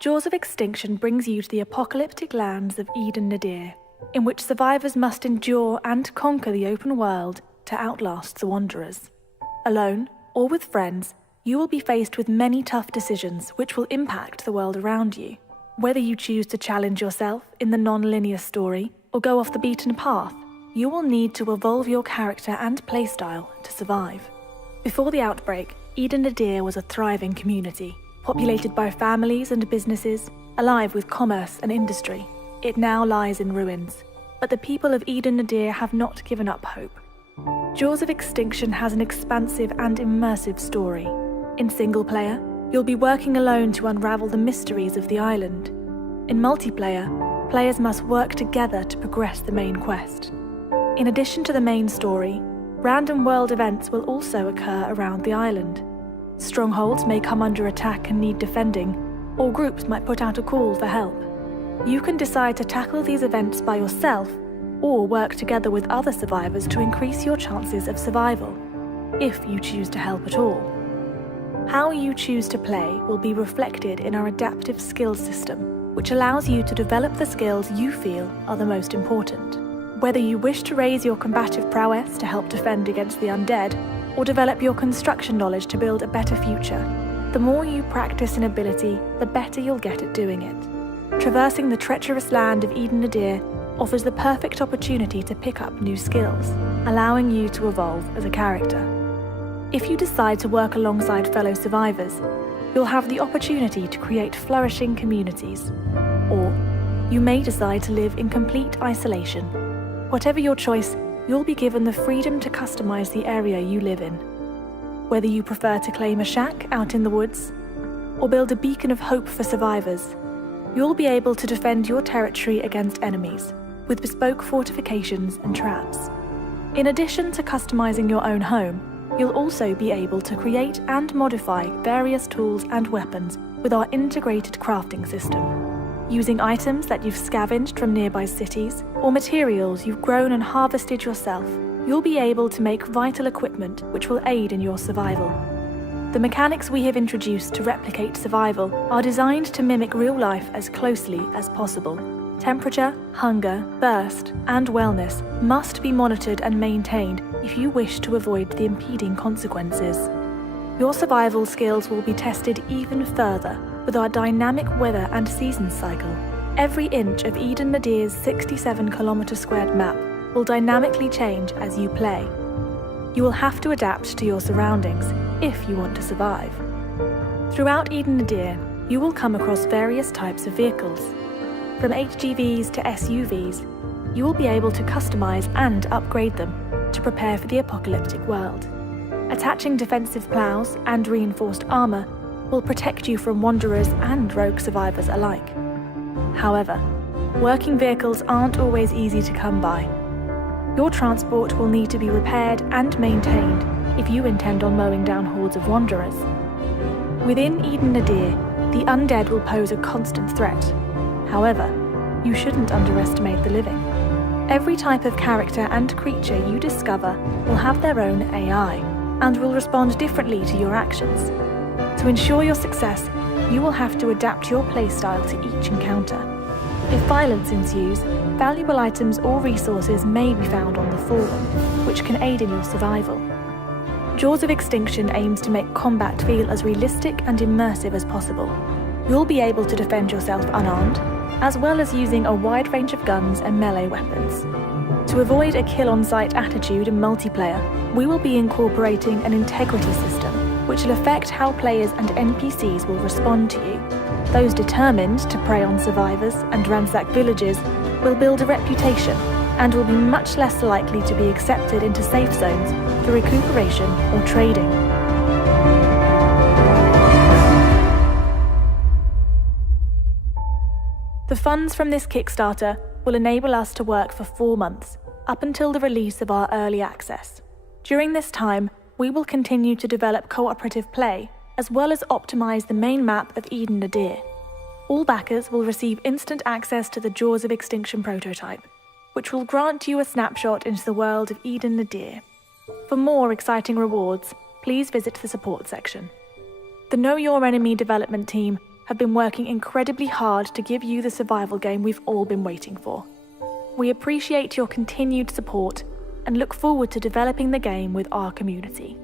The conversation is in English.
Jaws of Extinction brings you to the apocalyptic lands of Eden Nadir, in which survivors must endure and conquer the open world to outlast the Wanderers. Alone, or with friends, you will be faced with many tough decisions which will impact the world around you. Whether you choose to challenge yourself in the non-linear story or go off the beaten path, you will need to evolve your character and playstyle to survive. Before the outbreak, Eden Nadir was a thriving community, populated by families and businesses, alive with commerce and industry. It now lies in ruins, but the people of Eden Nadir have not given up hope. Jaws of Extinction has an expansive and immersive story. In single player, you'll be working alone to unravel the mysteries of the island. In multiplayer, players must work together to progress the main quest. In addition to the main story, random world events will also occur around the island. Strongholds may come under attack and need defending, or groups might put out a call for help. You can decide to tackle these events by yourself, or work together with other survivors to increase your chances of survival, if you choose to help at all. How you choose to play will be reflected in our adaptive skills system, which allows you to develop the skills you feel are the most important. Whether you wish to raise your combative prowess to help defend against the undead, or develop your construction knowledge to build a better future, the more you practice an ability, the better you'll get at doing it. Traversing the treacherous land of Eden Nadir offers the perfect opportunity to pick up new skills, allowing you to evolve as a character. If you decide to work alongside fellow survivors, you'll have the opportunity to create flourishing communities. Or you may decide to live in complete isolation. Whatever your choice, you'll be given the freedom to customize the area you live in. Whether you prefer to claim a shack out in the woods, or build a beacon of hope for survivors, you'll be able to defend your territory against enemies, with bespoke fortifications and traps. In addition to customizing your own home, you'll also be able to create and modify various tools and weapons with our integrated crafting system. Using items that you've scavenged from nearby cities, or materials you've grown and harvested yourself, you'll be able to make vital equipment which will aid in your survival. The mechanics we have introduced to replicate survival are designed to mimic real life as closely as possible. Temperature, hunger, thirst, and wellness must be monitored and maintained if you wish to avoid the impeding consequences. Your survival skills will be tested even further with our dynamic weather and seasons cycle. Every inch of Eden Nadir's 67-kilometre-squared map will dynamically change as you play. You will have to adapt to your surroundings if you want to survive. Throughout Eden Nadir, you will come across various types of vehicles. From HGVs to SUVs, you will be able to customize and upgrade them to prepare for the apocalyptic world. Attaching defensive plows and reinforced armor will protect you from wanderers and rogue survivors alike. However, working vehicles aren't always easy to come by. Your transport will need to be repaired and maintained if you intend on mowing down hordes of wanderers. Within Eden Nadir, the undead will pose a constant threat. However, you shouldn't underestimate the living. Every type of character and creature you discover will have their own AI and will respond differently to your actions. To ensure your success, you will have to adapt your playstyle to each encounter. If violence ensues, valuable items or resources may be found on the fallen, which can aid in your survival. Jaws of Extinction aims to make combat feel as realistic and immersive as possible. You'll be able to defend yourself unarmed, as well as using a wide range of guns and melee weapons. To avoid a kill-on-sight attitude in multiplayer, we will be incorporating an integrity system, which will affect how players and NPCs will respond to you. Those determined to prey on survivors and ransack villages will build a reputation and will be much less likely to be accepted into safe zones for recuperation or trading. The funds from this Kickstarter will enable us to work for 4 months, up until the release of our early access. During this time, we will continue to develop cooperative play, as well as optimize the main map of Eden Nadir. All backers will receive instant access to the Jaws of Extinction prototype, which will grant you a snapshot into the world of Eden Nadir. For more exciting rewards, please visit the support section. The Know Your Enemy development team have been working incredibly hard to give you the survival game we've all been waiting for. We appreciate your continued support and look forward to developing the game with our community.